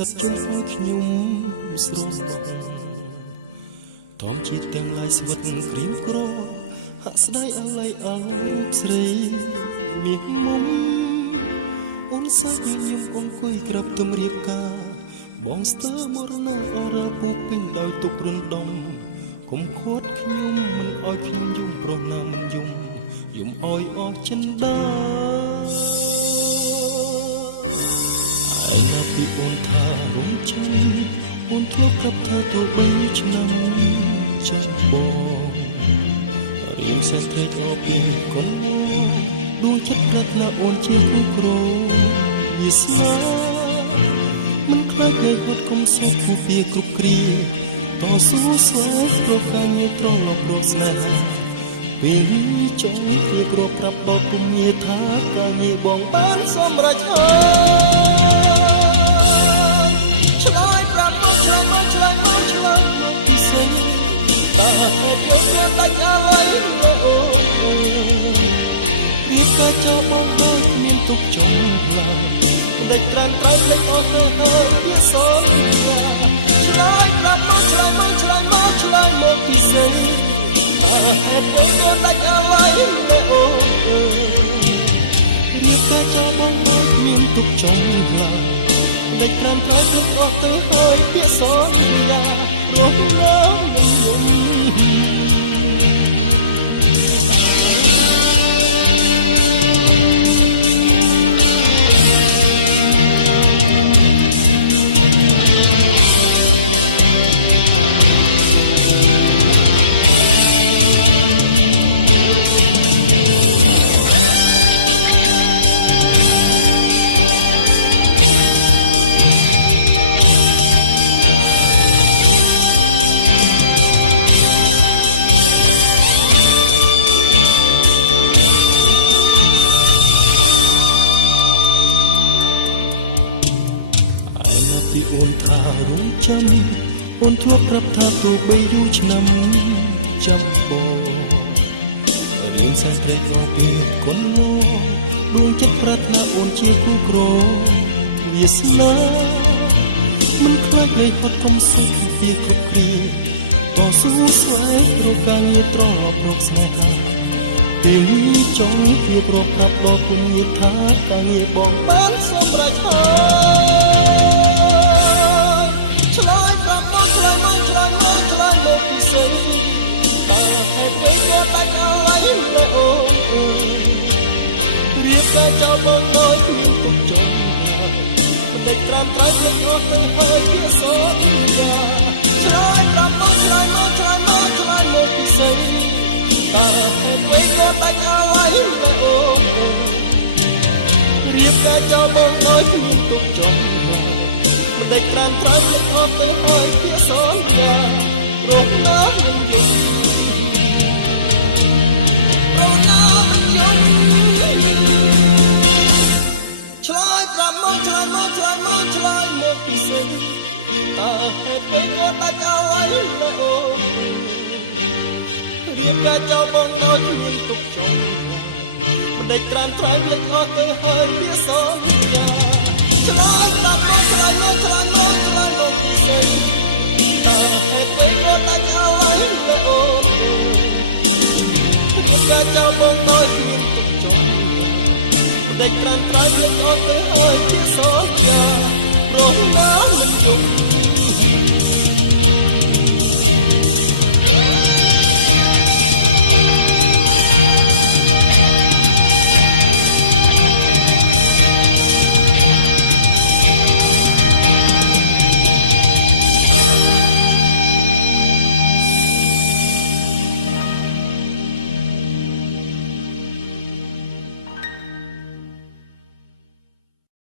សិទ្ធជុំឲ្យខ្ញុំស្រស់តំជាតិទាំងឡាយស្វិតក្រៀមក្រហាក់ស្ដាយអាល័យអរូបស្រីមាសមុំអូនសាច់ញញឹមអង្គុយក្រាបទំរៀបការបងស្ទើមរណាអរពូពេញដោយទុករំដំកុំខួតខ្ញុំមិនឲ្យខ្ញុំយំប្រោះណាមិនយំឲ្យអស់ចិនដាឯណាពីអូនថារំចាំអូនធ្លាប់ប្រាប់ថាទោះបីឆ្នាំចាស់បងរៀងសែនត្រេកអរពីកូនមកដួងចិត្តប្រាថ្នាអូនជាគូក្រវាស្នាមិនខ្លាចនៅហត់គុំសោកគូពីគ្រប់គ្រាតស៊ូស្វែងរកការងារត្រឡប់រកស្នេហាពេលចង់ជាគ្របប្រាប់ដល់គុំងារថាការងារបងបានសម្រេចហើយឆ្លើយប្រាប់មកឆ្លើយមកឆ្លើយមកឆ្លើយមកពិសេសតើហេតុយកអ្នកដាច់អាឡ័យអូរៀបការចោលបងដោយមានទុកចុងខ្លាដេកក្រានត្រៃលេចអស់ទៅហើយវាសន្យាឆ្លើយប្រាប់មកឆ្លើយមកឆ្លើយមកឆ្លើយមកពិសេសហេតុយកអ្នកដាច់អាឡ័យអូរៀបការចោលបងដោយមានទុកចុងខ្លាដេកក្រានត្រៃលេចអស់ទៅហើយវាសន្យារស់នៅនឹងយំពីអូនថារងចាំអូនធ្លាប់ប្រាប់ថាទោះបីយូរឆ្នាំចាំបងរៀងសែនត្រេកអរពីកូនមកដួងចិត្តប្រាថ្នាអូនជាគូក្រវាស្នាមិនខ្លាចនៃហត់កុំសុខពីគ្រប់គ្រាតស៊ូស្វែងរកការងារត្រឡប់រកស្នេហាពេលចង់ពីប្រាប់ប្រាប់ដល់គុំងារថាការងារបងបានសម្រេចហើយឆ្លើយប្រាប់មកឆ្លើយមកឆ្លើយមកឆ្លើយមកពិសេសតើហេតុអ្វីក៏ដាច់អាឡ័យអូរៀបការចោលបងដោយគ្មានទុកចុងមិនដេកត្រាំត្រៃលេចអស់ទៅហើយវាសន្យាឆ្លើយប្រាប់មកឆ្លើយមកឆ្លើយមកឆ្លើយមកពិសេសតើហេតុអ្វីក៏ដាច់អាឡ័យអូរៀបការចោលបងដោយគ្មានទុកចុងមិនដេកត្រាំត្រៃលេចអស់ទៅហើយវាសន្យារស់នៅនឹងយំរស់នៅនឹងយំឆ្លើយប្រាប់មកឆ្លើយមកឆ្លើយមកឆ្លើយមកពិសេសតើហេតុអ្វីក៏ដាច់អាឡ័យអូរៀបការចោលបងដោយមានទុកចុងមិនដេកត្រាំត្រៃលេចអស់ទៅហើយវាសន្យាឆ្លើយប្រាប់មកឆ្លើយមកឆ្លើយមកឆ្លើយមកពិសេសតើហេតុអ្វីក៏ដាច់អាឡ័យអូរៀបការចោលបងដោយមានទុកចុងមិនដេកត្រាំត្រៃលេចអស់ទៅហើយវាសន្យារស់នៅមិនយំ